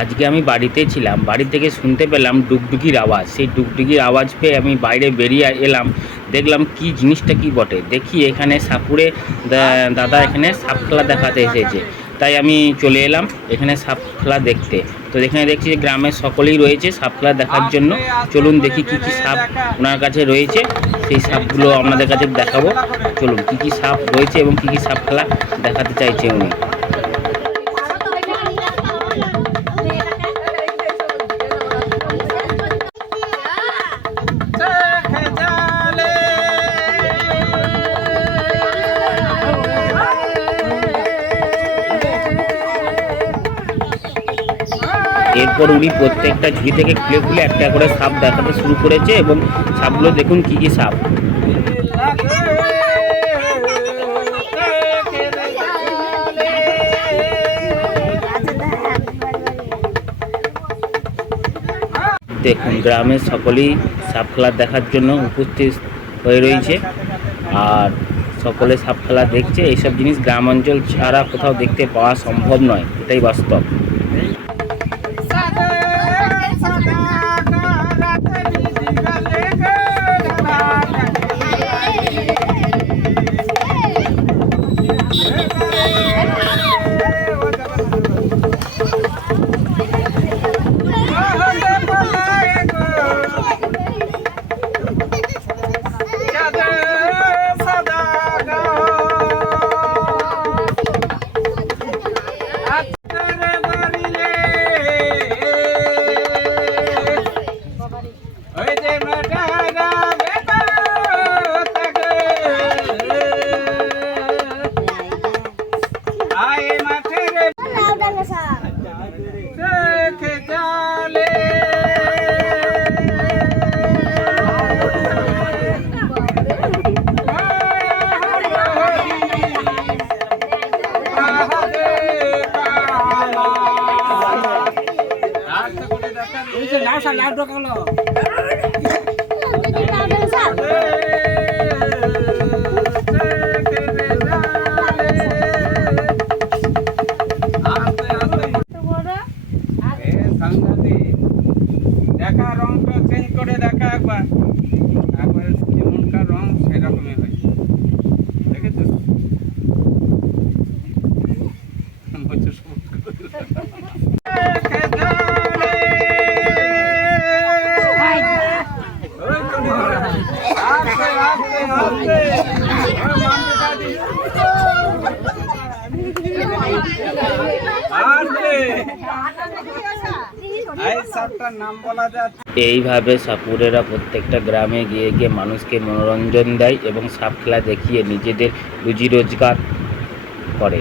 আজকে আমি বাড়িতে ছিলাম, বাড়ি থেকে শুনতে পেলাম ডুগডুগির আওয়াজ। সেই ডুগডুগির আওয়াজ পেয়ে আমি বাইরে বেরিয়ে এলাম, দেখলাম কি জিনিসটা কি বটে। দেখি এখানে সাপুরে দাদা এখানে সাপ খেলা দেখাতে এসেছে, তাই আমি চলে এলাম এখানে সাপ খেলা দেখতে। তো এখানে দেখছি যে গ্রামের সকলেই রয়েছে সাপ খেলা দেখার জন্য। চলুন দেখি কি কি সাপ ওনার কাছে রয়েছে, সেই সাপগুলো আপনাদের কাছে দেখাবো। চলুন কি কি সাপ রয়েছে এবং কি কি সাপ খেলা দেখাতে চাইছে উনি। এরপর উনি প্রত্যেকটা ঝুড়ি থেকে খুলে খুলে একটা করে সাপ দেখাতে শুরু করেছে এবং সাপগুলো দেখুন কি কি সাপ। দেখুন গ্রামের সকলেই সাপ খেলা দেখার জন্য উপস্থিত হয়ে রয়েছে আর সকলে সাপ খেলা দেখছে। এইসব জিনিস গ্রাম অঞ্চল ছাড়া কোথাও দেখতে পাওয়া সম্ভব নয়, এটাই বাস্তব। দেখা রংটা চেঞ্জ করে দেখা একবার যেমনকার রং সেরকমই হয়, দেখেছো? এইভাবে সাপুরেরা প্রত্যেকটা গ্রামে গিয়ে গিয়ে মানুষকে মনোরঞ্জন দেয় এবং সাপ খেলা দেখিয়ে নিজেদের রুজি রোজগার করে।